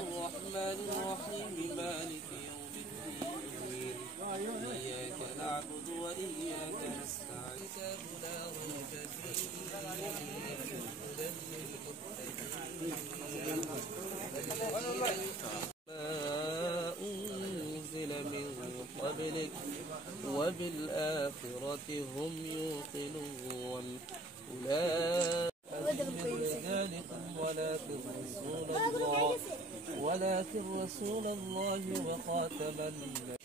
الرحمن الرحيم مالك يوم الدين إياك نعبد وإياك نستعين كتاب لا ريب فيه هدى للمتقين ما أنزل من قبلك وبالآخرة هم يوقنون أولئك ذلكم ولكن رسول الله وخاتم النبيين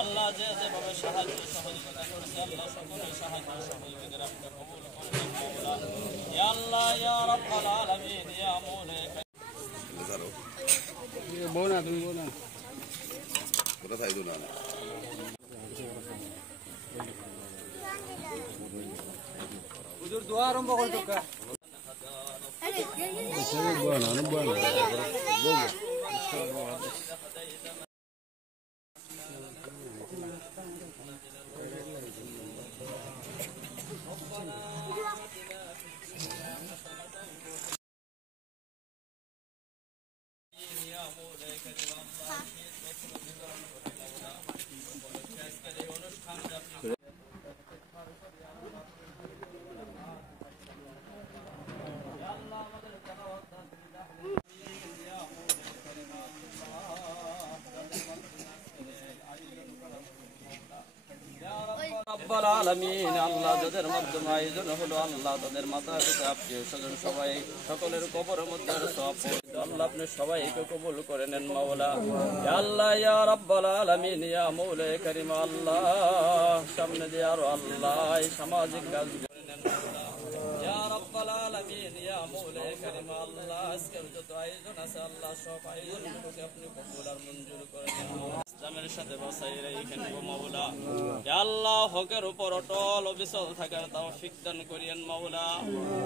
আল্লাহ যে যেভাবে সাহায্য সহযোগিতা করেছে আল্লাহ সকলের সাহায্য সহযোগিতা আপনি কবুল করবেন মাওলা ইয়া আল্লাহ ইয়া রাব্বাল আলামিন ইয়া মাওলা बोला तुम बोला बोला था इधर ना उधर दुआ आरंभ कर तो का अरे बोला ना बोला রব্বুল আলামিন আল্লাহ যাদের মাধ্যমে আয়োজন হলো আল্লাহ তাদের মাতা পিতা আত্মীয় স্বজন সবাই সকলের কবরের মধ্যে সওয়াব আল্লাহ আপনি সবাইকে কবুল করে নেন মাওলা ইয়া আল্লাহ ইয়া রব্বুল আলামিন ইয়া মাওলা কারীম আল্লাহ সামনে দিয়ে আরো আল্লাহ এই সামাজিক কাজ করে নেন মাওলা ইয়া রব্বুল আলামিন ইয়া মাওলা কারীম আল্লাহ আজকের যত আয়োজন আছে আল্লাহ সব আয়োজনগুলোকে আপনি কবুল আর মঞ্জুর করে নেন ইসলামের সাথে বাঁচাই রাখেন গো মাওলা ইয়া আল্লাহ হকের উপর অটল অবিচল থাকার তৌফিক দান করিয়েন মাওলা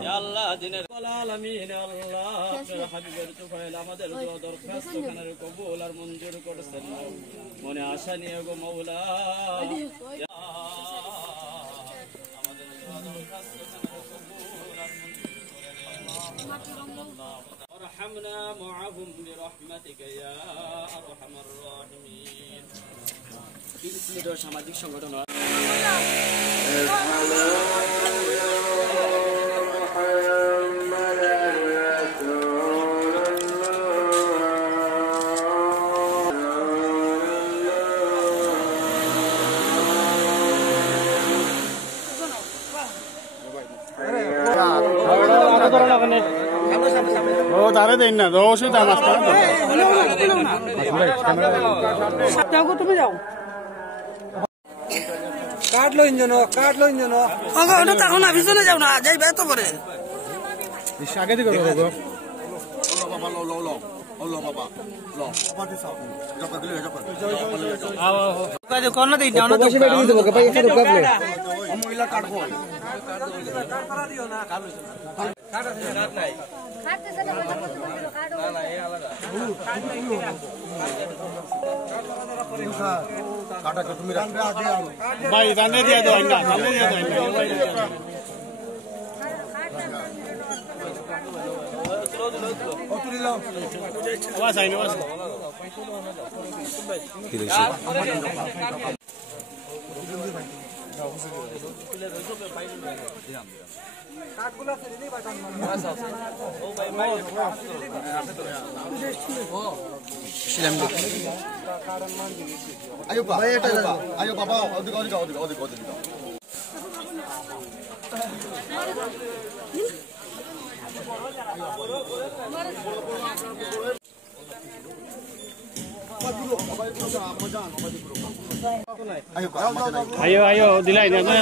ইয়া আল্লাহ দিনের আলামিন আল্লাহ আপনার হাবিবের তুফাইল আমাদের দোয়া দরখাস্ত খানের কবুল আর মঞ্জুর করেছেন মনে আশা নিয়ে গো মাওলা আমাদের দোয়া দরখাস্ত খানের কবুল আর মঞ্জুর করে দেন ارحمنا معهم برحمتك يا ارحم الراحمين বিসমিল্লাহ সামাজিক সংগঠন ও তারে দেন না রোশই দাম আসছে যাও তুমি যাও কাটলো ইঞ্জিন ওগো ওটা তখন না পিছনে যাও না যাই বেতো করে আগে দিকে গো বাবা লো বাবা লো পাটি সাও জপ দিলে জপ আও কাজে কোন দেই না তো বসে বেরিয়ে দেব ভাই এখানে কাটলে মহিলা কাটবো কাট করা দিও না কালো কাটা দিও রাত নাই কাটতে সেটা বন্ধ করতে বলছিল কাটো না না এই আলাদা কাট নাই কাটা কে তুমি রাখবে আগে ভাই রানে দিয়ে দাও না রানে দিয়ে দাও আওয়াজ আইনি আওয়াজ কি দেখছ কাটগুলা ফেলে দিই বাটান ও ভাই ভাই শিলাম কারণ মান দিছি আয়ো ভাই এটা আয়ো বাবা ওদিকে ayo dilain Allah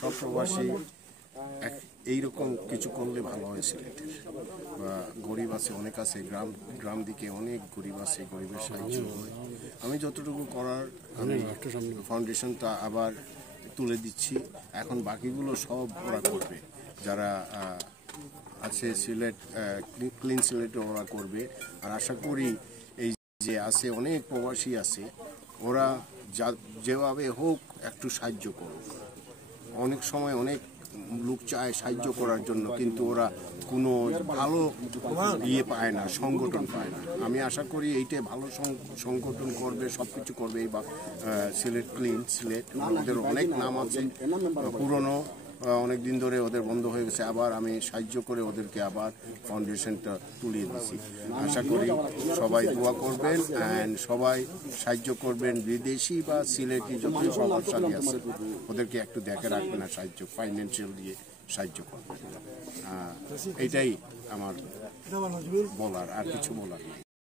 সব প্রবাসী এইরকম কিছু করলে ভালো হয় সিলেটের, বা গরিব আছে অনেক আছে, গ্রাম দিকে অনেক গরিব আছে, গরিবের সাহায্য হয়। আমি যতটুকু করার আমি ফাউন্ডেশনটা আবার তুলে দিচ্ছি, এখন বাকিগুলো সব ওরা করবে, যারা আছে সিলেট ক্লিন সিলেট ওরা করবে। আর আশা করি এই যে আছে অনেক প্রবাসী আছে, ওরা যেভাবে হোক একটু সাহায্য করুক। অনেক সময় অনেক লোক চায় সাহায্য করার জন্য, কিন্তু ওরা কোনো ভালো পায় না, সংগঠন পায় না। আমি আশা করি এইটাই ভালো সংগঠন করবে, সব কিছু করবে। এই বা সিলেট ক্লিন সিলেট, ওদের অনেক নাম আছে, পুরনো অনেক দিন ধরে ওদের বন্ধ হয়ে গেছে, আবার আমি সাহায্য করে ওদেরকে আবার ফাউন্ডেশনটা তুলিয়ে দিচ্ছি। আশা করি সবাই দোয়া করবেন অ্যান্ড সবাই সাহায্য করবেন। বিদেশি বা সিলেটি যত প্রভাবশালী আছে ওদেরকে একটু দেখে রাখবেন, আর সাহায্য ফাইন্যান্সিয়াল দিয়ে সাহায্য করবেন। এটাই আমার বলার, আর কিছু বলার নেই।